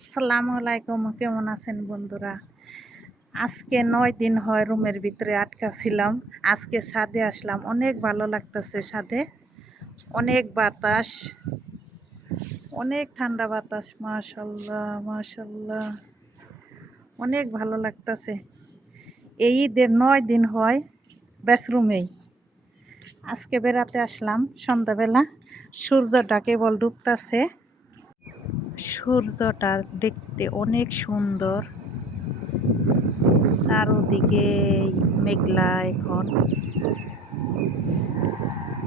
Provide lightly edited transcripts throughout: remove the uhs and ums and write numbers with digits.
আসসালামু আলাইকুম, কেমন আছেন বন্ধুরা? আজকে ৯ দিন হয় রুমের ভিতরে আটকা ছিলাম। আজকে ছাদে আসলাম, অনেক ভালো লাগতেছে ছাদে। অনেক বাতাস, অনেক ঠান্ডা বাতাস। মাশাল্লাহ মাশাল্লাহ, অনেক ভালো লাগতেছে। এই ঈদের ৯ দিন হয় বেশ রুমেই। আজকে বেড়াতে আসলাম সন্ধ্যাবেলা, সূর্যটা কেবল ডুবতেছে। সূর্যটা দেখতে অনেক সুন্দর। চারোদিকে মেঘলা, এখন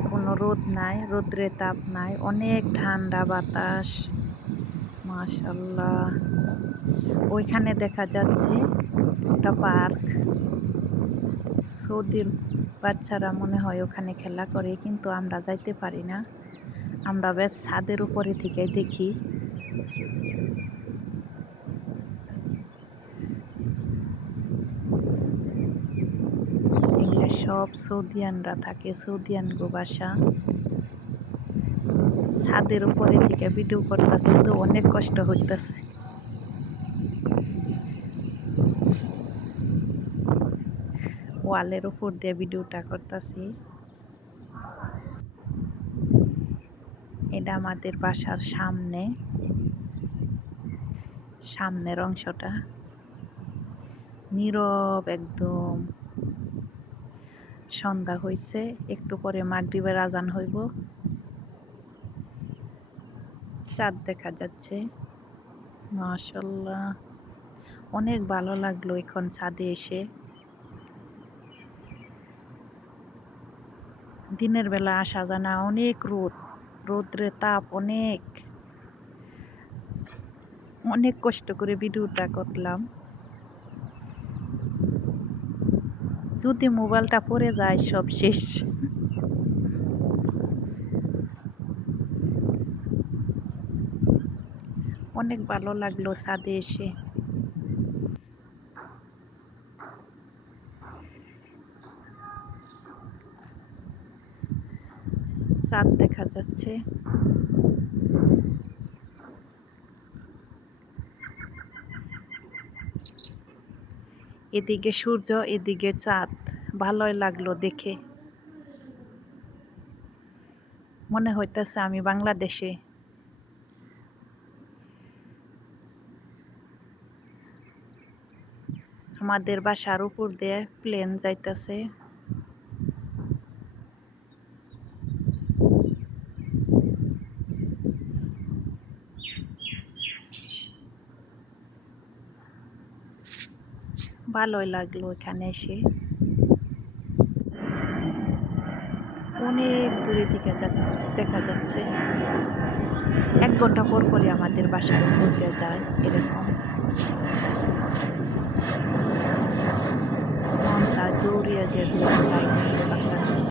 কোনো রোদ নাই, রোদ্রের তাপ নাই, অনেক ঠান্ডা বাতাস। মাশাল্লাহ, ওইখানে দেখা যাচ্ছে একটা পার্ক। সৌদির বাচ্চারা মনে হয় ওখানে খেলা করে, কিন্তু আমরা যাইতে পারি না। আমরা বেশ ছাদের উপরে থেকে দেখি। এগুলো সব সৌদিয়ানরা থাকে, সৌদিয়ান গো বাসা। ছাদের উপরে থেকে ভিডিও করতেছে তো অনেক কষ্ট হইতেছে। ওয়ালের উপর দিয়ে ভিডিওটা করতেছি। এটা আমাদের বাসার সামনের অংশটা নীরব একদম। সন্ধ্যা হয়েছে, একটু পরে মাগরিবের আজান হইব। চাঁদ দেখা যাচ্ছে। মাশাল্লাহ, অনেক ভালো লাগলো এখন ছাদে এসে। দিনের বেলা আসা যায় না, অনেক রোদ্রের তাপ অনেক। অনেক কষ্ট করে ভিডিওটা করলাম। যদি মোবাইলটা পড়ে যায় সব শেষ। অনেক ভালো লাগলো ছাদে এসে। চাঁদ দেখা যাচ্ছে। এদিকে সূর্য, এদিকে চাঁদ, ভালোই লাগলো দেখে। মনে হইতেছে আমি বাংলাদেশে। আমাদের বাসার উপর দিয়ে প্লেন যাইতেছে। ভালোই লাগলো এখানে এসে। অনেক দূরে থেকে দেখা যাচ্ছে। 1 ঘন্টা পর পরই আমাদের বাসার উপর দিয়ে যায় এরকম। মন চায় দৌড়িয়া যে দৌড়ে যাইছিল বাংলাদেশ।